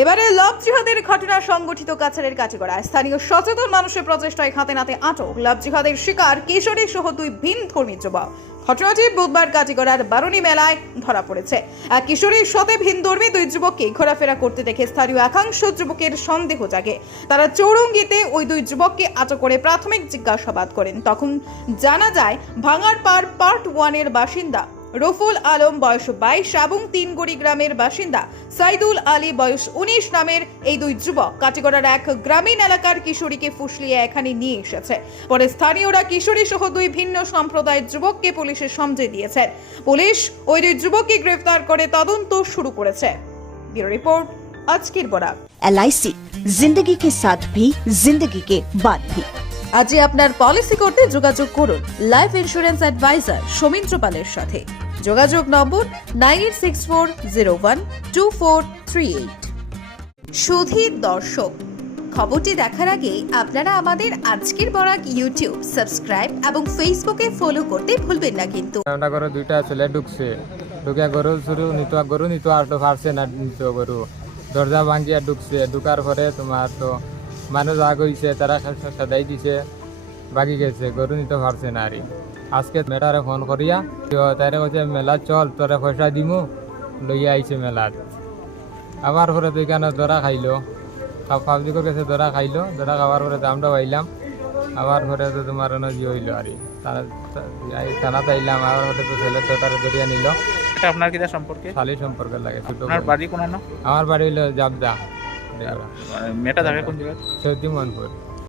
এবারে লাভ জিহাদের ঘটনা সংগঠিত কাছাড়ের কাটিগড়ায় স্থানীয় সচেতন মানুষের প্রচেষ্টায় হাতে নাতে আটক লাভ জিহাদের শিকার কিশোরী সহ দুই ভিন ধর্মী যুবক। ঘটনাটি বুধবার কাটিগড়ার বারুণী মেলায় ধরা পড়েছে। এক কিশোরীর সাথে ভিন ধর্মী দুই যুবককে ঘোরাফেরা করতে দেখে স্থানীয় একাংশ যুবকের সন্দেহ জাগে। তারা চৌরঙ্গিতে ওই দুই যুবককে আটক করে প্রাথমিক জিজ্ঞাসাবাদ করেন। তখন জানা যায় ভাঙারপাড় পার্ট 1-এর বাসিন্দা রফুল আলম বয়স 22 এবং তিনগড়ি গ্রামের বাসিন্দা সাইদুল আলী বয়স 19 নামের এই দুই যুবক কাটিগড়ার এক গ্রামীণ এলাকার কিশোরীকে ফুসলিয়ে এখানে নিয়ে এসেছে। পরে স্থানীয়রা কিশোরী সহ দুই ভিন্ন সম্প্রদায়ের যুবককে পুলিশের সামনে দিয়েছেন। পুলিশ ওই দুই যুবককে গ্রেফতার করে তদন্ত শুরু করেছে। ব্যুরো রিপোর্ট, আজকের বরাক। LIC जिंदगी के साथ भी जिंदगी के बाद भी। আজই আপনার পলিসি করতে যোগাযোগ করুন লাইফ ইন্স্যুরেন্স অ্যাডভাইজার সৌমিত্র পালের সাথে। যোগাযোগ নম্বর 9864012438। সুধীর দর্শক, খবরটি দেখার আগে আপনারা আমাদের আজকের বরাক ইউটিউব সাবস্ক্রাইব এবং ফেসবুকে ফলো করতে ভুলবেন না কিন্তু। আমরা গরু দুইটা ছেলে ঢুকছে, ঢুকে গরু শুরু নিত আটো পারছে না, নিত গরু দরজা ভাঙিয়া ঢুকছে। ঢুকার পরে তোমার তো মানুষ আগ হইছে, তারা সাদাই দিছে, বাকি গেছে, গরু নিতে পারছে না। আর আজকে মেটারে ফোন করিয়া তাইরে কইছে মেলা চল, তোরে পয়সা দিমু, লইয়া আইছে মেলাত। আবার পরে তো এখানে দরা খাইলো, পাবলিকের কাছে দরা খাইলো, দরা খাওয়ার পরে আমরা পাইলাম। আবার পরে তো তোমার জি হইলো আর থানাতে আইলাম। আবার পরে তো ছেলে তারে ধরিয়া নিল। আপনার কি সম্পর্কে শালি সম্পর্কে লাগে। আপনার বাড়ি কোন? আমার বাড়ি হইলো জাবদা, মেটা থাকে কোন জায়গায়? সৌদি মনপুর।